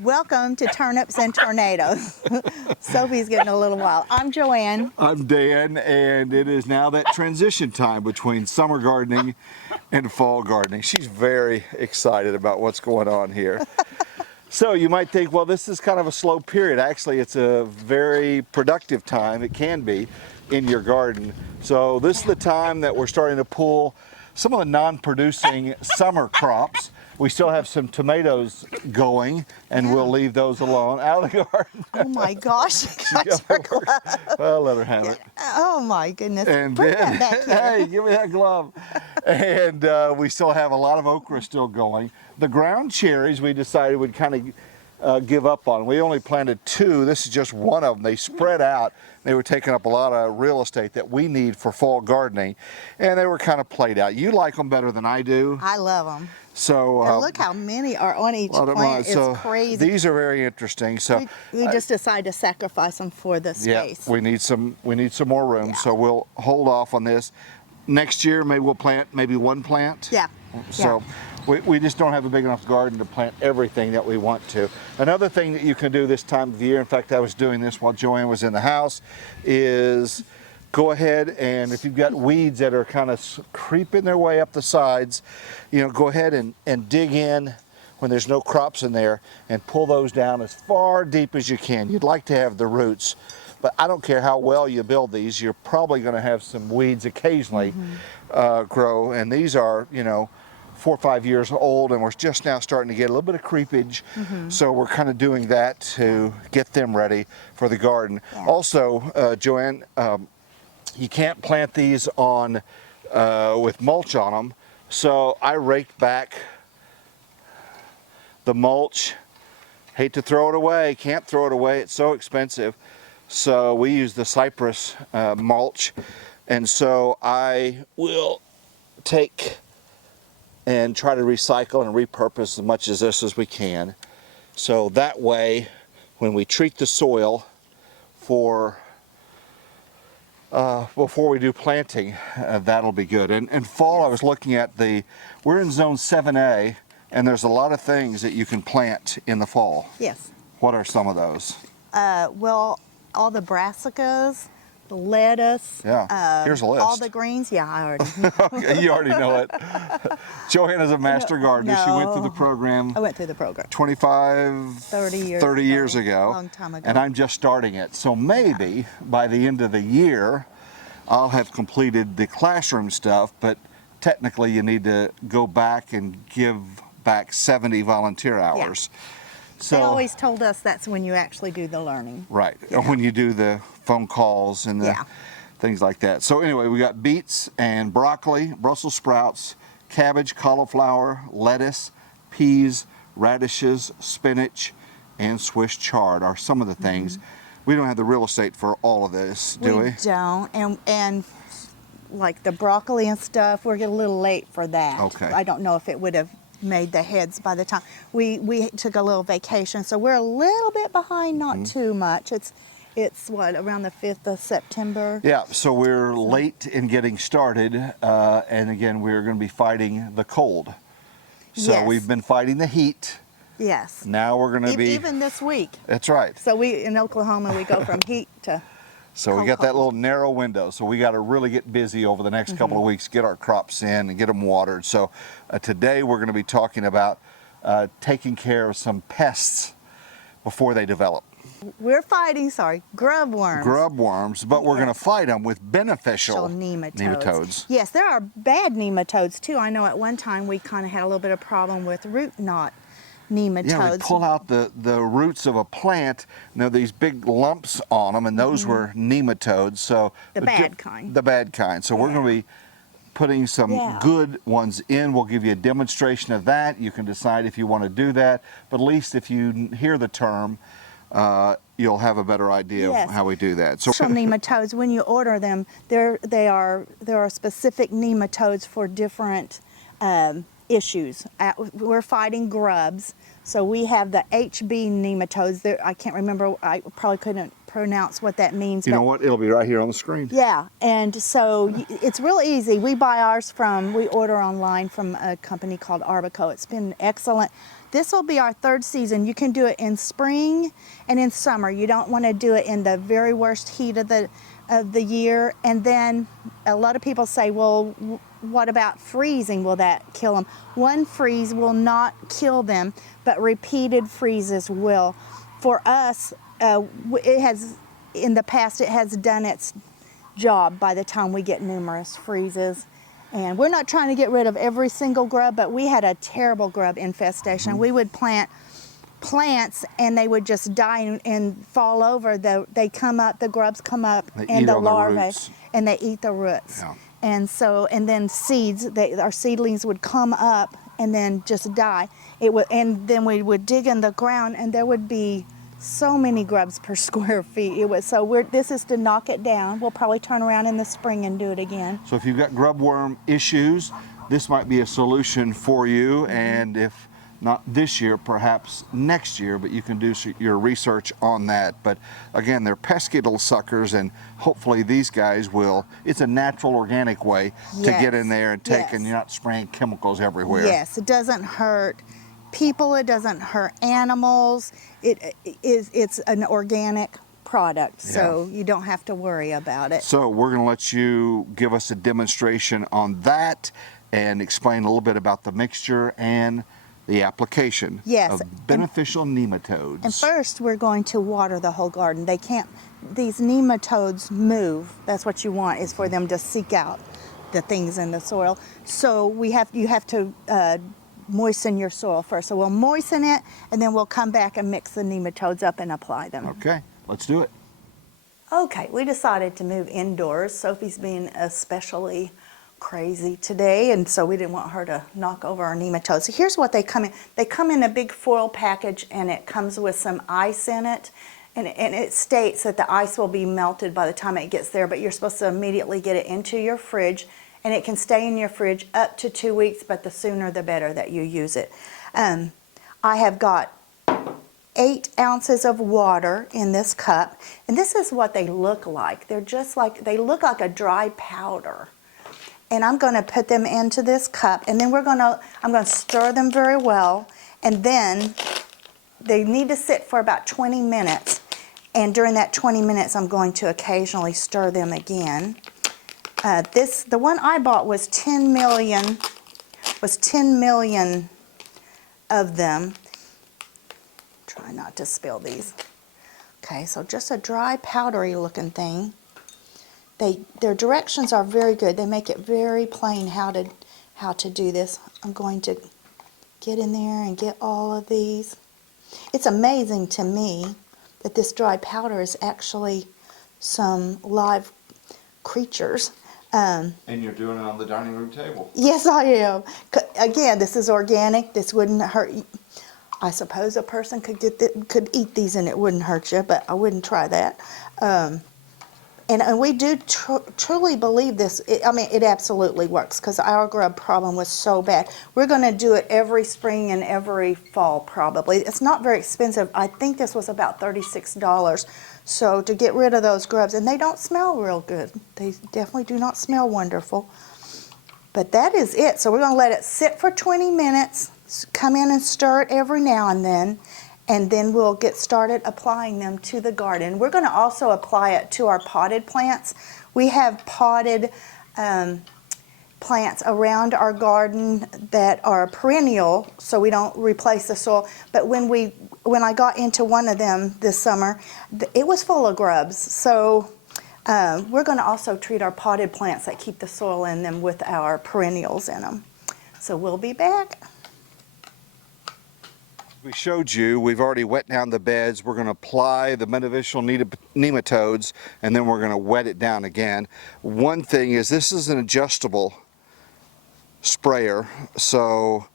Welcome to Turnips and Tornadoes. Sophie's getting a little wild. I'm Joanne. I'm Dan, and it is now that transition time between summer gardening and fall gardening. She's very excited about what's going on here. So you might think, well, this is kind of a slow period. Actually, it's a very productive time. It can be in your garden. So this is the time that we're starting to pull some of the non-producing summer crops. We still have some tomatoes going, and we'll leave those alone out of the garden. Oh my gosh, got her glove. Well, let her have it. Oh my goodness. And Bring then, that back here. hey, give me that glove. And we still have a lot of okra still going. The ground cherries we decided would kind of give up on. We only planted 2. This is just one of them. They spread out. They were taking up a lot of real estate that we need for fall gardening, and they were kind of played out. You like them better than I do. I love them. So and look how many are on each plant. It's crazy. These are very interesting. So we just decided to sacrifice them for the space. Yeah, we need some more room. Yeah. So we'll hold off on this. Next year, maybe we'll plant maybe 1 plant. Yeah. So we just don't have a big enough garden to plant everything that we want to. Another thing that you can do this time of year, in fact, I was doing this while Joanne was in the house, is go ahead and if you've got weeds that are kind of creeping their way up the sides, you know, go ahead and dig in when there's no crops in there and pull those down as far deep as you can. You'd like to have the roots, but I don't care how well you build these, you're probably going to have some weeds occasionally grow, and these are, you know, 4 or 5 years old, and we're just now starting to get a little bit of creepage. So we're kind of doing that to get them ready for the garden. Also, Joanne, you can't plant these on with mulch on them, so I raked back the mulch. Hate to throw it away, can't throw it away, it's so expensive. So we use the cypress mulch, and so I will take and try to recycle and repurpose as much of this as we can. So that way, when we treat the soil for before we do planting, that'll be good. And fall, I was looking at we're in zone 7A, and there's a lot of things that you can plant in the fall. Yes. What are some of those? Well, all the brassicas, the lettuce. Yeah, here's a list. All the greens. Yeah, I already know. Okay, you already know it. Joanna's a master gardener. No. She went through the program. I went through the program. 30 years ago. Long time ago. And I'm just starting it. So maybe by the end of the year, I'll have completed the classroom stuff, but technically you need to go back and give back 70 volunteer hours. Yeah. So, they always told us that's when you actually do the learning. Right, when you do the phone calls and the things like that. So anyway, we got beets and broccoli, Brussels sprouts, cabbage, cauliflower, lettuce, peas, radishes, spinach, and Swiss chard are some of the things. We don't have the real estate for all of this, do we? We don't, and like the broccoli and stuff, we're getting a little late for that. Okay. I don't know if it would have made the heads by the time we took a little vacation, so we're a little bit behind, not too much. It's what, around the 5th of September? Yeah, so we're late in getting started, and again, we're going to be fighting the cold. So we've been fighting the heat. Yes. Now we're going to be... Even this week. That's right. So in Oklahoma, we go from heat to So we got that little narrow window, so we got to really get busy over the next couple of weeks, get our crops in and get them watered. So today we're going to be talking about taking care of some pests before they develop. We're fighting, grub worms. Grub worms, but we're going to fight them with beneficial nematodes. Yes, there are bad nematodes too. I know at one time we kind of had a little bit of problem with root knot nematodes. Yeah, we pull out the roots of a plant, and there are these big lumps on them, and those were nematodes. So the bad kind. The bad kind. So we're going to be putting some good ones in. We'll give you a demonstration of that. You can decide if you want to do that, but at least if you hear the term, you'll have a better idea of how we do that. So nematodes, when you order them, there are specific nematodes for different issues. We're fighting grubs, so we have the HB nematodes. I can't remember, I probably couldn't pronounce what that means. You know what? It'll be right here on the screen. Yeah, and so it's real easy. We order online from a company called Arbico. It's been excellent. this will be our third season. You can do it in spring and in summer. You don't want to do it in the very worst heat of the year. And then a lot of people say, well, what about freezing? Will that kill them? One freeze will not kill them, but repeated freezes will. For us, it has, in the past, it has done its job by the time we get numerous freezes. And we're not trying to get rid of every single grub, but we had a terrible grub infestation. We would plant plants and they would just die and fall over. They come up, the grubs come up, and the larvae, and they eat the roots. Yeah. And so, and then seeds, our seedlings would come up and then just die. And then we would dig in the ground and there would be so many grubs per square feet. This is to knock it down. We'll probably turn around in the spring and do it again. So if you've got grub worm issues, this might be a solution for you. And if not this year, perhaps next year, but you can do your research on that. But again, they're pesky little suckers, and hopefully these guys will. It's a natural, organic way to get in there and take, and you're not spraying chemicals everywhere. Yes, it doesn't hurt people, it doesn't hurt animals. It's an organic product, so you don't have to worry about it. So we're going to let you give us a demonstration on that and explain a little bit about the mixture and the application of beneficial nematodes. And first, we're going to water the whole garden. These nematodes move. That's what you want, is for them to seek out the things in the soil. So you have to moisten your soil first. So we'll moisten it, and then we'll come back and mix the nematodes up and apply them. Okay, let's do it. Okay, we decided to move indoors. Sophie's being especially crazy today, and so we didn't want her to knock over our nematodes. So here's what they come in. They come in a big foil package, and it comes with some ice in it. And it states that the ice will be melted by the time it gets there, but you're supposed to immediately get it into your fridge, and it can stay in your fridge up to 2 weeks, but the sooner the better that you use it. I have got 8 ounces of water in this cup, and this is what they look like. They look like a dry powder. And I'm going to put them into this cup, and then I'm going to stir them very well, and then they need to sit for about 20 minutes. And during that 20 minutes, I'm going to occasionally stir them again. The one I bought was 10 million of them. Try not to spill these. Okay, so just a dry, powdery looking thing. Their directions are very good. They make it very plain how to do this. I'm going to get in there and get all of these. It's amazing to me that this dry powder is actually some live creatures. And you're doing it on the dining room table. Yes, I am. Again, this is organic. This wouldn't hurt. I suppose a person could eat these and it wouldn't hurt you, but I wouldn't try that. And we do truly believe this. It absolutely works, because our grub problem was so bad. We're going to do it every spring and every fall probably. It's not very expensive. I think this was about $36. So to get rid of those grubs, and they don't smell real good. They definitely do not smell wonderful. But that is it. So we're going to let it sit for 20 minutes, come in and stir it every now and then we'll get started applying them to the garden. We're going to also apply it to our potted plants. We have potted plants around our garden that are perennial, so we don't replace the soil. But when I got into one of them this summer, it was full of grubs. So we're going to also treat our potted plants that keep the soil in them with our perennials in them. So we'll be back. We showed you, we've already wet down the beds. We're going to apply the beneficial nematodes, and then we're going to wet it down again. One thing is, this is an adjustable sprayer, so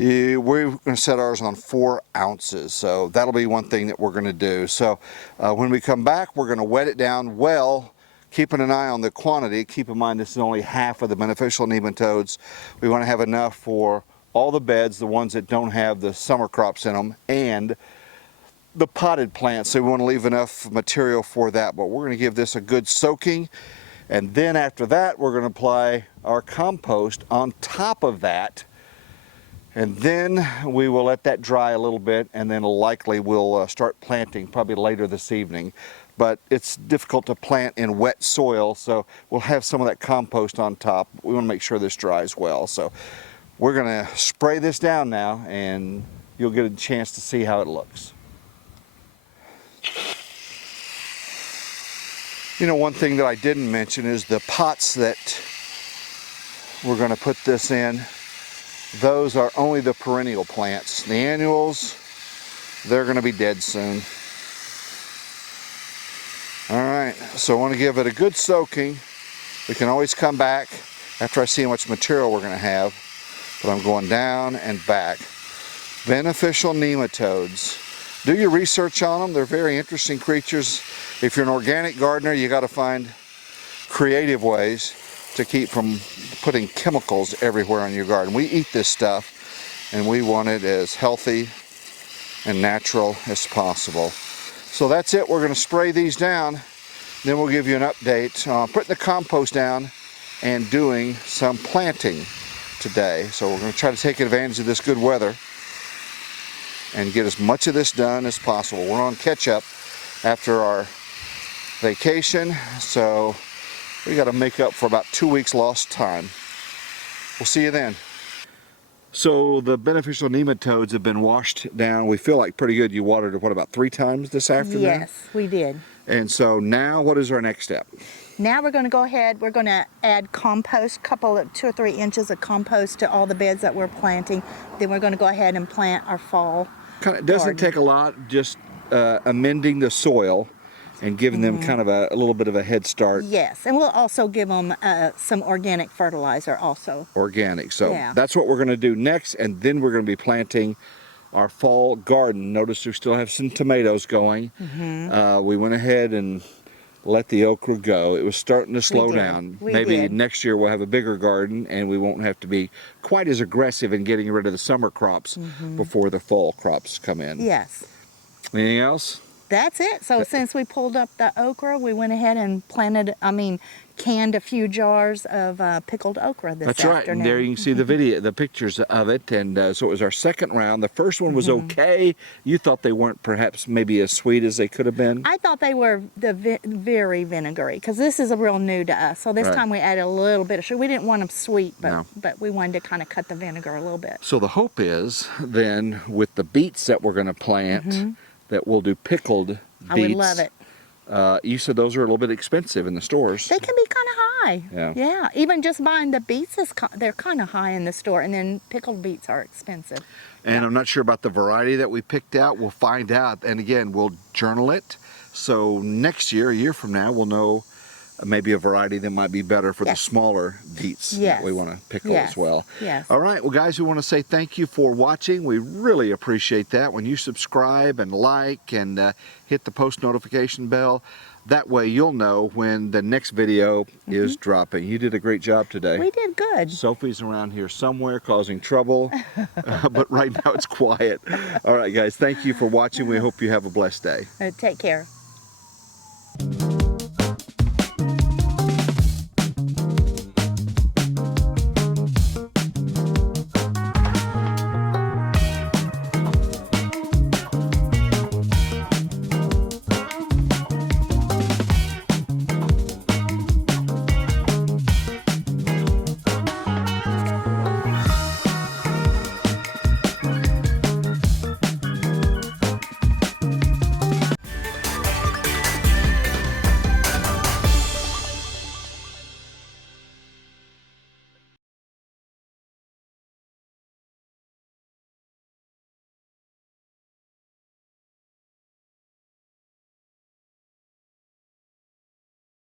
we're going to set ours on 4 ounces. So that'll be one thing that we're going to do. So when we come back, we're going to wet it down well, keeping an eye on the quantity. Keep in mind, this is only half of the beneficial nematodes. We want to have enough for all the beds, the ones that don't have the summer crops in them, and the potted plants. So we want to leave enough material for that, but we're going to give this a good soaking, and then after that we're going to apply our compost on top of that, And then we will let that dry a little bit, and then likely we'll start planting probably later this evening. But it's difficult to plant in wet soil, so we'll have some of that compost on top. We want to make sure this dries well. So we're going to spray this down now, and you'll get a chance to see how it looks. You know, one thing that I didn't mention is the pots that we're going to put this in. Those are only the perennial plants. The annuals, they're going to be dead soon. All right, so I want to give it a good soaking. We can always come back after I see how much material we're going to have, but I'm going down and back. Beneficial nematodes. Do your research on them. They're very interesting creatures. If you're an organic gardener, you got to find creative ways to keep from putting chemicals everywhere in your garden. We eat this stuff, and we want it as healthy and natural as possible. So that's it. We're going to spray these down. Then we'll give you an update on putting the compost down and doing some planting today. So we're going to try to take advantage of this good weather and get as much of this done as possible. We're on catch up after our vacation, so we got to make up for about 2 weeks lost time. We'll see you then. So the beneficial nematodes have been washed down. We feel like pretty good. You watered it, what, about 3 times this afternoon? Yes, we did. And so now what is our next step? Now we're going to go ahead, we're going to add compost, 2 or 3 inches of compost to all the beds that we're planting. Then we're going to go ahead and plant our fall It doesn't take a lot, just amending the soil and giving them kind of a little bit of a head start. Yes, and we'll also give them some organic fertilizer also. Organic. So Yeah. that's what we're going to do next, and then we're going to be planting our fall garden. Notice we still have some tomatoes going. We went ahead and let the okra go. It was starting to slow down. Maybe next year we'll have a bigger garden and we won't have to be quite as aggressive in getting rid of the summer crops before the fall crops come in. Yes. Anything else? That's it. So since we pulled up the okra, we went ahead and canned a few jars of pickled okra this afternoon. That's right, and there you can see the pictures of it, and so it was our second round. The first one was okay. You thought they weren't perhaps maybe as sweet as they could have been? I thought they were very vinegary, because this is a real new to us. So this time we added a little bit of sugar. We didn't want them sweet, but we wanted to kind of cut the vinegar a little bit. So the hope is then with the beets that we're going to plant, that we'll do pickled beets. I would love it. You said those are a little bit expensive in the stores. They can be kind of high. Yeah. Even just buying the beets, they're kind of high in the store, and then pickled beets are expensive. And I'm not sure about the variety that we picked out. We'll find out. And again, we'll journal it. So next year, a year from now, we'll know maybe a variety that might be better for the smaller beets that we want to pickle as well. Yes. All right, well guys, we want to say thank you for watching. We really appreciate that. When you subscribe and like and hit the post notification bell, that way you'll know when the next video is dropping. You did a great job today. We did good. Sophie's around here somewhere causing trouble, but right now it's quiet. All right guys, thank you for watching. We hope you have a blessed day. Take care.